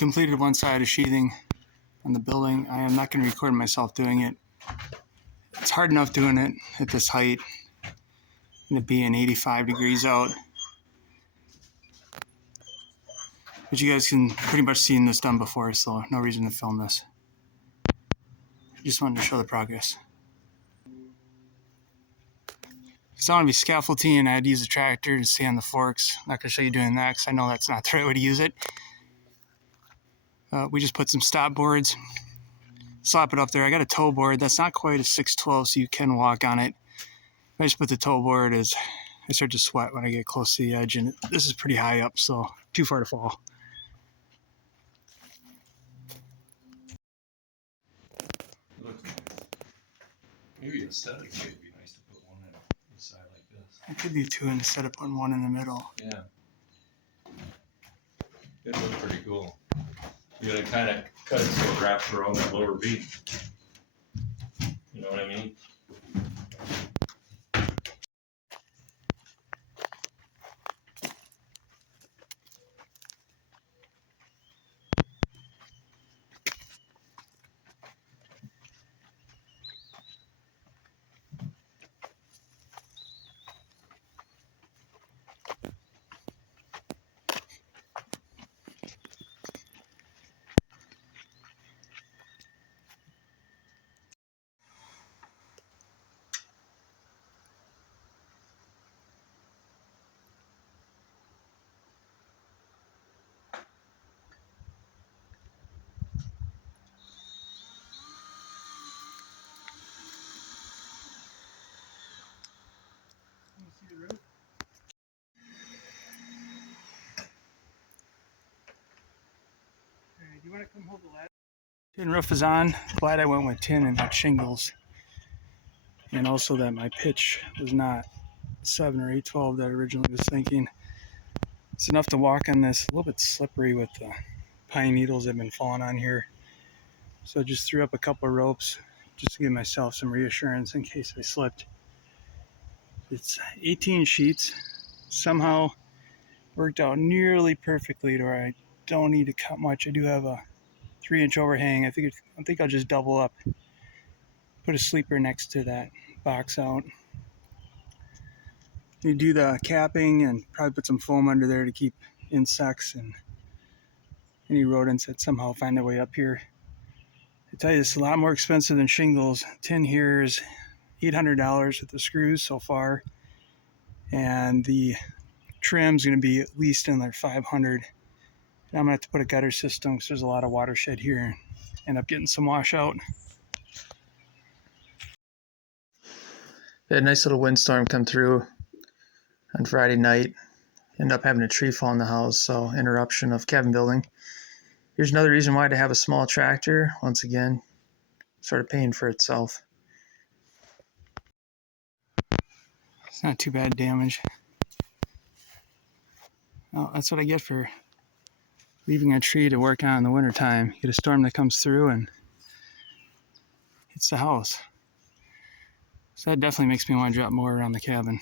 completed one side of sheathing on the building. I am not going to record myself doing it. It's hard enough doing it at this height and it being 85 degrees out. But you guys can pretty much seen this done before, so no reason to film this. Just wanted to show the progress. So I want to be scaffolding, I'd use a tractor to stay on the forks. I'm not going to show you doing that because I know that's not the right way to use it. We just put some stop boards, slap it up there. I got a toe board that's not quite a 612, so you can walk on it. I just put the toe board as I start to sweat when I get close to the edge, and this is pretty high up, so too far to fall. Maybe aesthetically it'd be nice to put one inside like this. It could be two instead of putting one in the middle. Yeah. It'd look pretty cool. You gotta kind of cut it so it wraps around that lower beam. You know what I mean? Do you want to come hold the ladder? Tin roof is on. Glad I went with tin and not shingles. And also that my pitch was not 7 or 812 that I originally was thinking. It's enough to walk on this. A little bit slippery with the pine needles that have been falling on here. So I just threw up a couple of ropes just to give myself some reassurance in case I slipped. It's 18 sheets. Somehow worked out nearly perfectly to where I don't need to cut much. I do have a 3-inch overhang. I think I'll just double up. Put a sleeper next to that box out. You do the capping and probably put some foam under there to keep insects and any rodents that somehow find their way up here. I tell you, this is a lot more expensive than shingles. Tin here is $800 with the screws so far, and the trim's going to be at least another $500. And I'm going to have to put a gutter system because there's a lot of watershed here and end up getting some washout. We had a nice little windstorm come through on Friday night. Ended up having a tree fall in the house, so interruption of cabin building. Here's another reason why to have a small tractor. Once again, sort of paying for itself. It's not too bad damage. Well, that's what I get for leaving a tree to work on in the wintertime. You get a storm that comes through and hits the house. So that definitely makes me want to drop more around the cabin.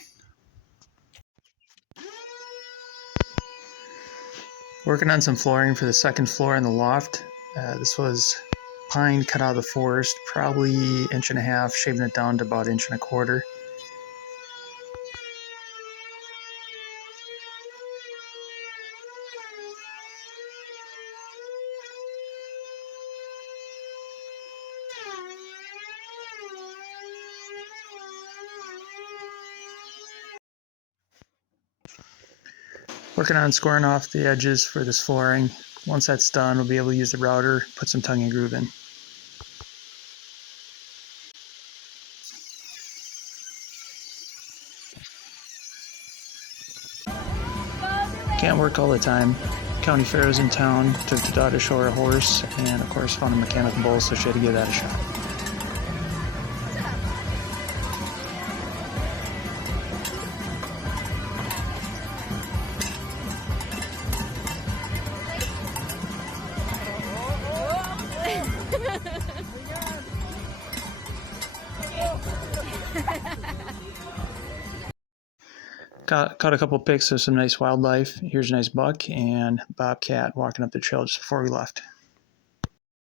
Working on some flooring for the second floor in the loft. This was pine cut out of the forest, probably 1.5 inches, shaving it down to about 1.25 inches. Working on scoring off the edges for this flooring. Once that's done, we'll be able to use the router, put some tongue and groove in. Can't work all the time. County fair was in town, took the daughter to show her a horse, and of course found a mechanical bull, so she had to give that a shot. caught a couple pics of some nice wildlife. Here's a nice buck and bobcat walking up the trail just before we left.